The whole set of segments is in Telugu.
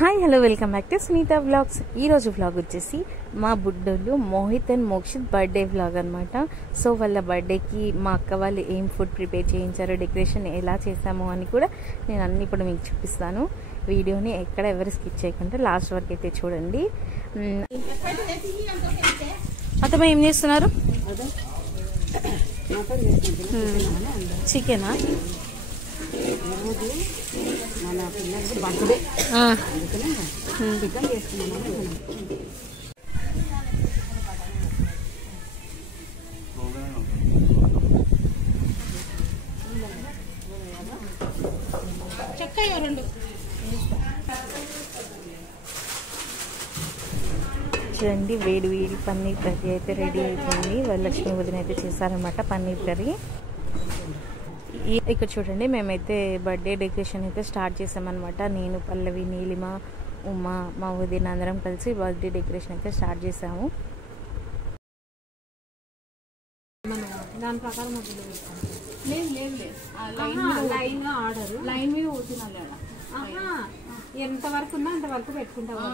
Hi hello welcome back to Sunitha vlogs. ఈరోజు వ్లాగ్ వచ్చేసి మా బుడ్డోళ్ళు Mohit and Mokshith birthday vlog అనమాట. సో వాళ్ళ బర్త్డేకి మా అక్క వాళ్ళు ఏం ఫుడ్ ప్రిపేర్ చేయించారో, డెకరేషన్ ఎలా చేసామో అని కూడా నేను అన్ని ఇప్పుడు మీకు చూపిస్తాను. వీడియోని ఎక్కడ ఎవరు స్కిప్ చేయకుండా లాస్ట్ వరకు అయితే చూడండి. అతను ఏం చేస్తున్నారు? చికెనా? మన పిల్లలకి బర్త్డే అందుకనే చికెన్ చేసుకున్నాము. చూడండి, వేడి వేడి పన్నీర్ కర్రీ అయితే రెడీ అయిపోయింది. వరలక్ష్మి వదిన అయితే చేశారనమాట పన్నీర్ కర్రీ. ఇక్కడ చూడండి, మేమైతే బర్త్డే డెకరేషన్ అయితే స్టార్ట్ చేసామన్నమాట. నేను, పల్లవి, నీలిమ, ఉమా, మా వదిన అందరం కలిసి బర్త్డే డెకరేషన్ అయితే స్టార్ట్ చేసాము. దాని ప్రకారం లైన్ మీద పోతున్నాడు. ఎంత వరకు ఉందో అంతవరకు పెట్టుకుంటాము.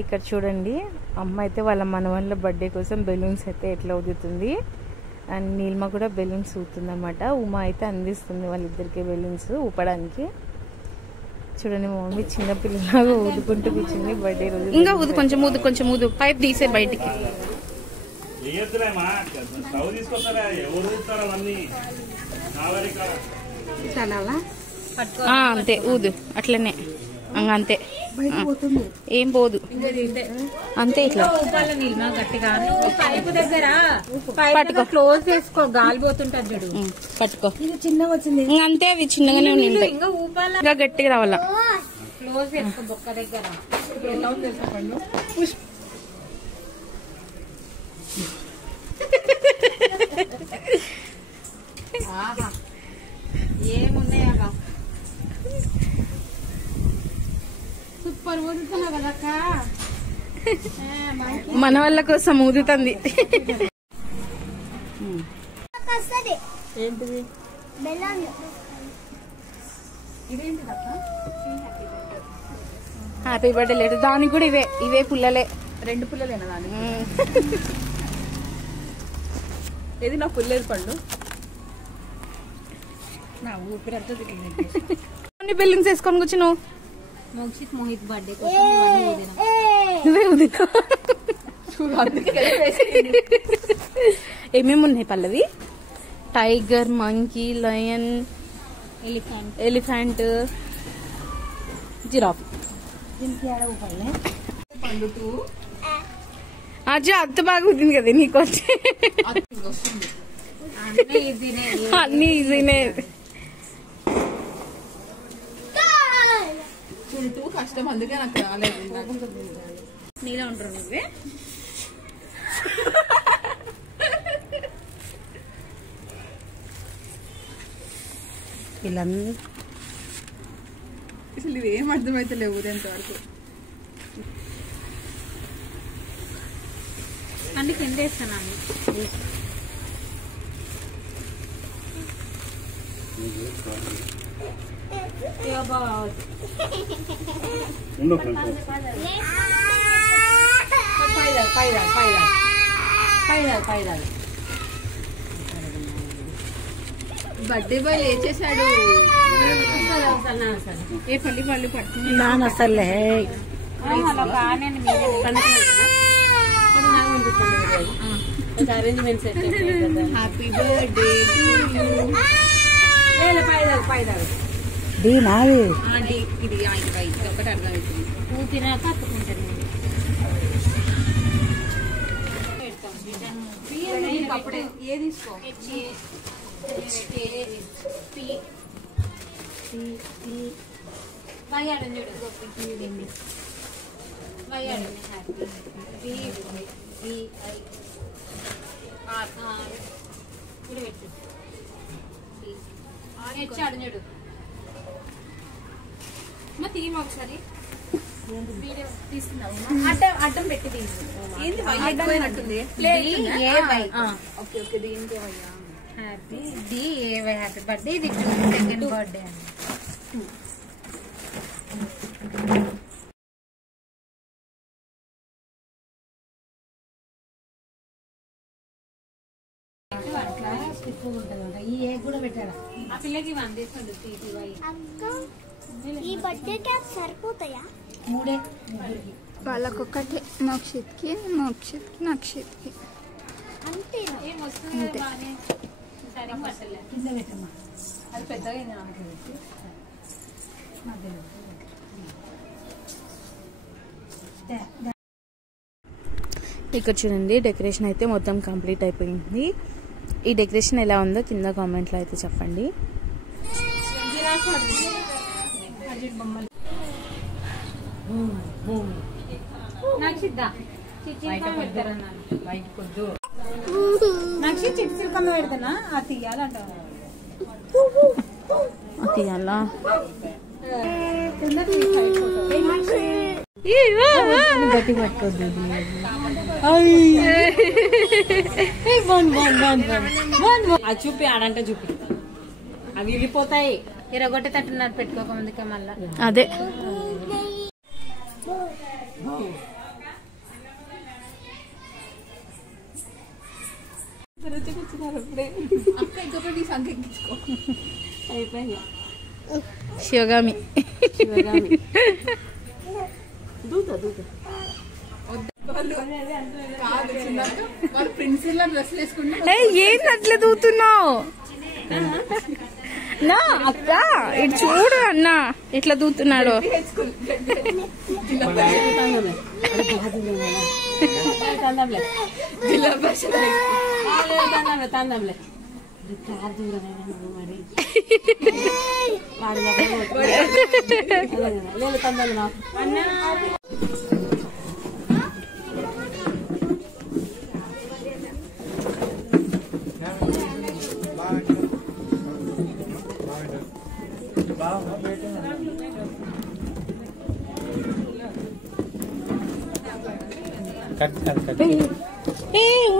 ఇక్కడ చూడండి, అమ్మ అయితే వాళ్ళ మనవళ్ళ బర్త్డే కోసం బెలూన్స్ అయితే ఎట్లా ఊదుతుంది. అండ్ నీలిమ కూడా బెలూన్స్ ఊతుంది అనమాట. ఉమా అయితే అందిస్తుంది వాళ్ళిద్దరికి బెలూన్స్ ఊపడానికి. చూడండి, మా మమ్మీ చిన్నపిల్లలాగా ఊదుకుంటూ కూర్చుంది బర్త్డే రోజు. ఇంకా ఊదు, కొంచెం ఊదు పైప్ తీసే బయటికి. అంతే ఊదు, అట్లనే అంతే, ఏం పోదు అంతే. ఇట్లా పైపు దగ్గర పట్టుకో, క్లోజ్ చేసుకో, గాలి పోతుంటది చూడు. పట్టుకో, చిన్నగా వచ్చింది అంతే. అవి చిన్నగానే ఉన్నాయి, ఇంకా గట్టిగా రావాలా. క్లోజ్ చేసుకో బొక్క దగ్గర. ఏమున్నాయా సూపర్ ఊదుతున్నా కదక్క. మన వాళ్ళ కోసం ఊదుతుంది. ఏంటిది? హ్యాపీ బర్త్డే లేదు, దానికి కూడా ఇవే పుల్లలే. 2 పుల్లలేనా దానికి? ఏది నా పుల్లేదు పండు. నా ఊపిరంతా తిరిగి బెలూన్స్ వేసుకొని కూర్చున్నావు. మోక్షిత్ మోహిత్ బర్త్డే నువ్వే ఊదుకో. ఏమేమి ఉన్నాయి Pallavi? Tiger, monkey, lion, elephant, giraffe. అజ్జా అంత బాగా ఊదింది కదా నీకు వచ్చి. అన్ని ఈజీనే. కష్టం, అందుకే నాకు రాలేదు. నీలో ఉంటారు నువ్వే. ఇలా అసలు ఇది ఏం అర్థమైతే లేవు ఉదయంత వరకు. అన్ని కింద వేస్తాను. Birthday boy లేచేసాడు. ఏ పల్లి పళ్ళు పట్టుకున్నాను అసలే. అరేంజ్మెంట్స్ హ్యాపీ బర్త్డే ఇది ఒకటి అర్థమవుతుంది. నువ్వు తినాక అత్తుకుంటాను. అప్పుడే ఏ తీసుకో. వయ్యాడండి చూడు, వయ్యాడండి హ్యాపీ చూడు తీమ ఒకసారి అడ్డం పెట్టి తీసుకుంటుంది. హ్యాపీ బర్త్డే, ఇది సెకండ్ బర్త్డే అండి. ఈ ఏగ్ కూడా పెట్టాడా ఆ పిల్లకి వందేస్తుంది. ఈ బర్త్డే క్యాప్ సరిపోతాయా? మూడే వాళ్ళకొక్కటే, మోక్షిత్కి అంతే. కింద పెట్టమ్మా, అది పెద్దగా పెట్టి ఇక్కడ చూడండి డెకరేషన్ అయితే మొత్తం కంప్లీట్ అయిపోయింది. ఈ డెకరేషన్ ఎలా ఉందో కింద కామెంట్లో అయితే చెప్పండి. చిట్సిల్కమ్మ పెడతానా అది తీయాలంట తీయాలా గట్టి పట్టుకోద్దు. అది చూపి ఆడంటే చూపి అవి విరిగిపోతాయి. ఎరగొట్టే తట్టున్నారు పెట్టుకోకముందుకే మళ్ళా అదే శివగామి ఏంటి అట్లా దూతున్నావు నా అక్క? ఇటు చూడు అన్న ఎట్లా దూతున్నాడు.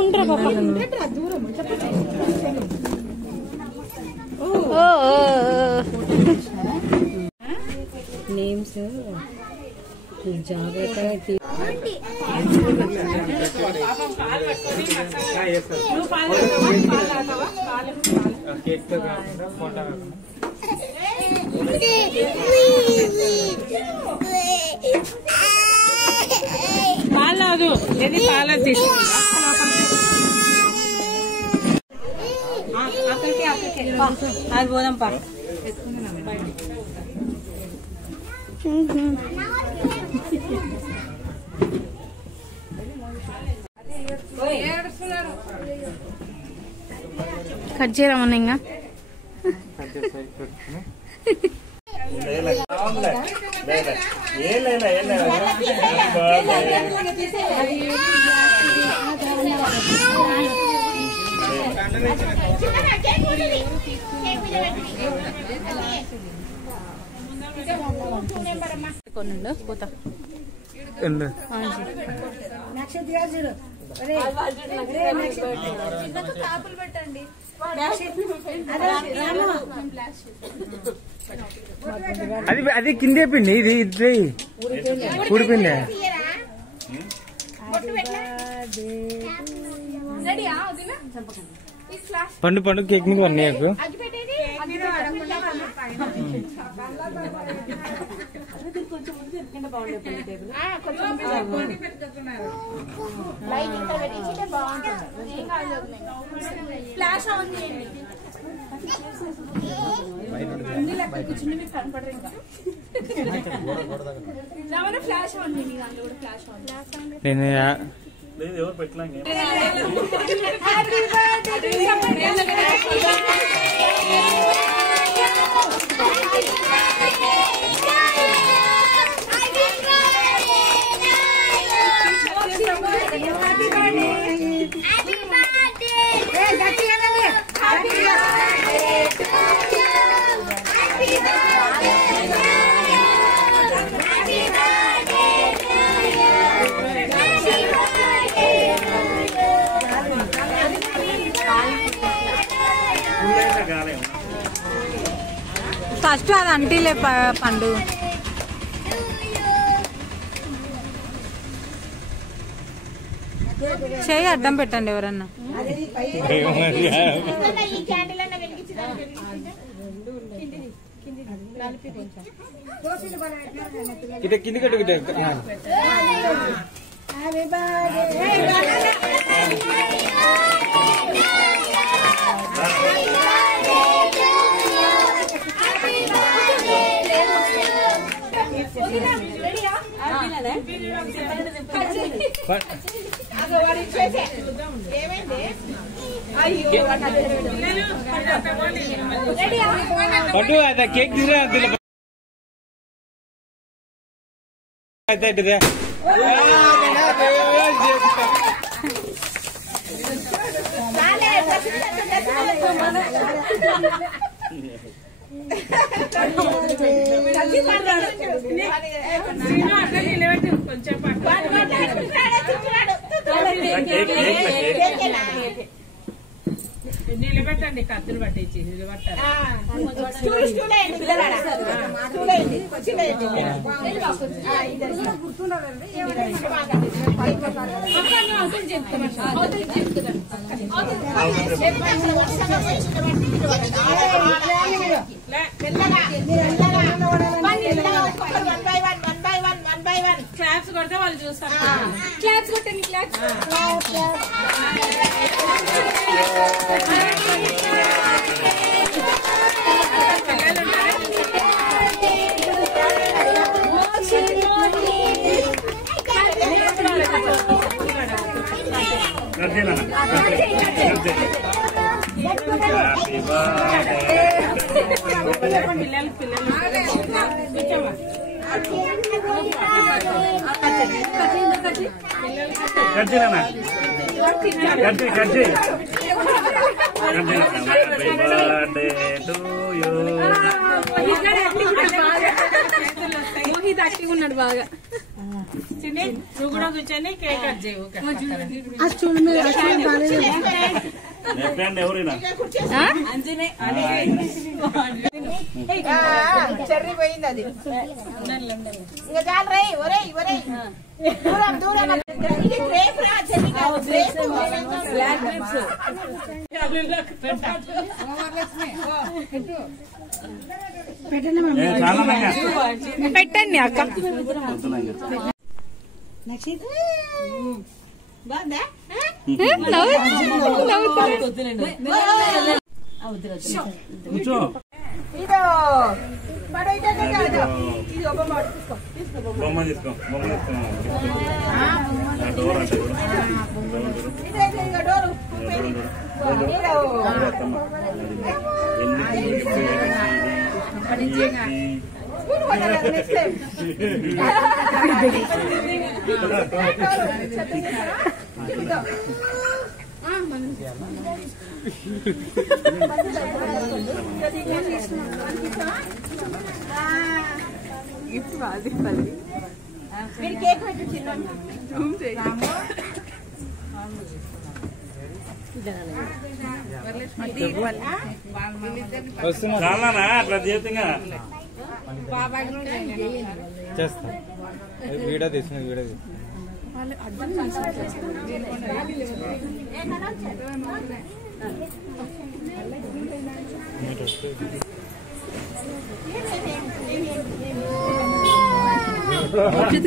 ఉండరా బాబా నేమ్స్ జాగ్రత్తగా పాలదు ఏది పాలదు తీసు అక్కడికి అది పోదాం పా. కట్ చేయరామన్నా ఇంకా పోతా అది అది కిందే పిండి ఇది ఇది ఊడిపోయింది. పండు పండు కేక్ మీద వన్ నీకు నేను ఎవరు పెట్టలే. Happy birthday to you. First అది అంటీలే పండు. చేయి అడ్డం పెట్టండి ఎవరన్నా. ఇట కింది కట్టు. పట్టు అదే కేక్ తీరా అయితే నిలబెట్టండి, కత్తులు పట్టించి నిలబెట్టారు. క్లాప్స్ కొడితే వాళ్ళు చూస్తారు. క్లాప్స్ కొట్టండి. మోహిత్ యాక్టివ్ ఉన్నాడు బాగా. నువ్వు కూడా కూర్చొని కేక్ కట్ చేయవు. చెర్రీ పోయింది అది. ఇంకా చాలు రై. ఒరే దూరం దూరం. పెట్టండి అక్క. బొమ్మ తీసుకో. చాలా అట్లా జీవితంగా చేస్తా. వీడియో తీసిన వీడియో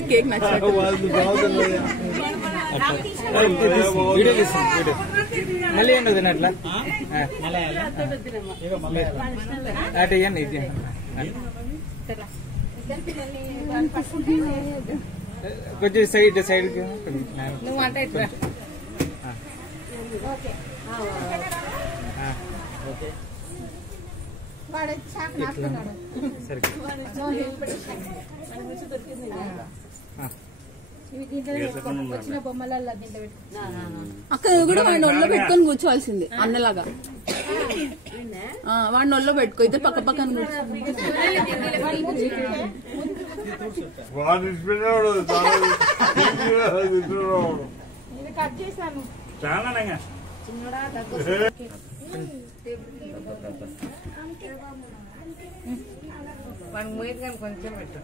కేక్ నచ్చాడు. వీడియో తీస్తాను. వీడియో మళ్ళీ ఏంటి తినట్లా అటు ఇవ్వండి. ఇది కొంచెం సైడ్ సైడ్కి సరే. అక్క కూడా వాడిని ఒళ్ళో పెట్టుకొని కూర్చోవాల్సింది అన్నలాగా. వాడిని ఒళ్ళో పెట్టుకో. ఇద్దరు పక్క పక్కన చాలా కొంచెం పెట్టు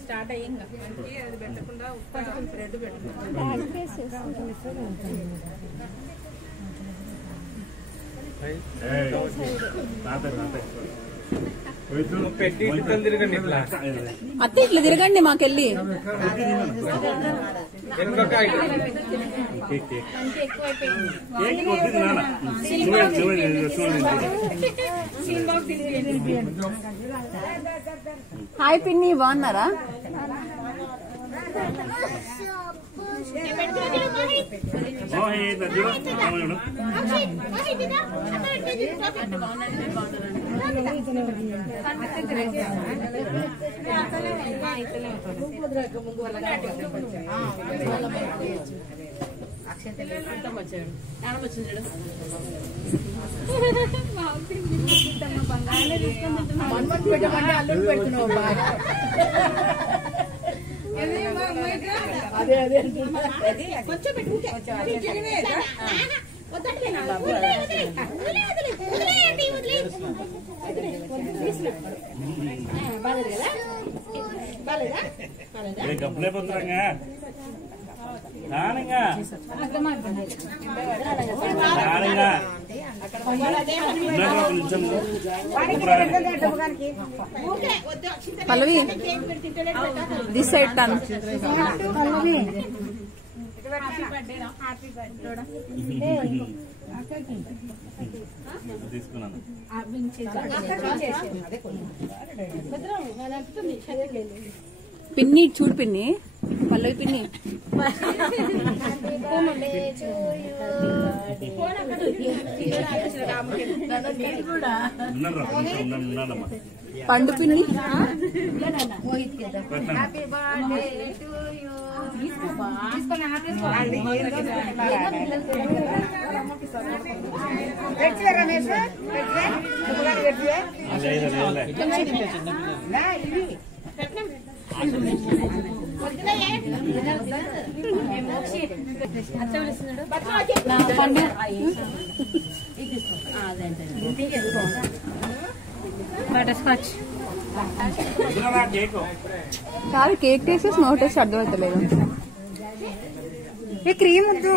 స్టార్ట్ అయ్యి ఇంకా మనకి అది పెట్టకుండా బ్రెడ్ పెట్టి తిరగండి ఇట్లా అత్త ఇట్లా తిరగండి మాకెళ్ళి హాయ్ పిన్ని బాగున్నారా అల్లుడు పెడుతున్నావు బాగా అదే అదే కొంచెం పెట్టు గప్పులే పోతున్నా నానంగా పల్లవి దిస్ సైడ్ టన్ తీసుకున్నాను పిన్ని చూడు పిన్ని పల్లవి పిన్ని పండు పిన్ని కాదు కేక్ టేస్ట్ స్నోట్ టేస్ట్ అర్థమవుతలేదు ఏ క్రీమ్ వద్దు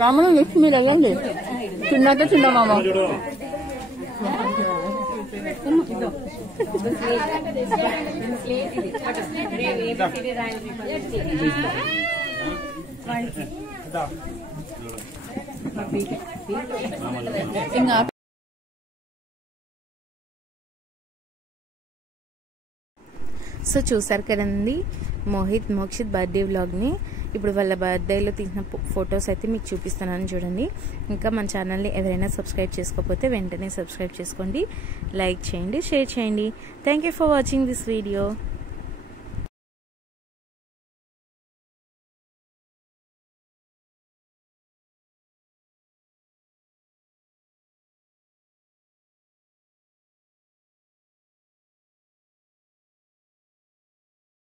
రామను నెక్స్ట్ మీరు వెళ్ళండి చిన్నతో చిన్న మామ ఇంకా సో చూసారు కదండి మోహిత్ మోక్షిత్ బర్త్డే వ్లాగ్ని. ఇప్పుడు వాళ్ళ బర్త్డేలో తీసిన ఫొటోస్ అయితే మీకు చూపిస్తున్నాను చూడండి. ఇంకా మన ఛానల్ని ఎవరైనా సబ్స్క్రైబ్ చేసుకోకపోతే వెంటనే సబ్స్క్రైబ్ చేసుకోండి, లైక్ చేయండి, షేర్ చేయండి. Thank you for watching this video.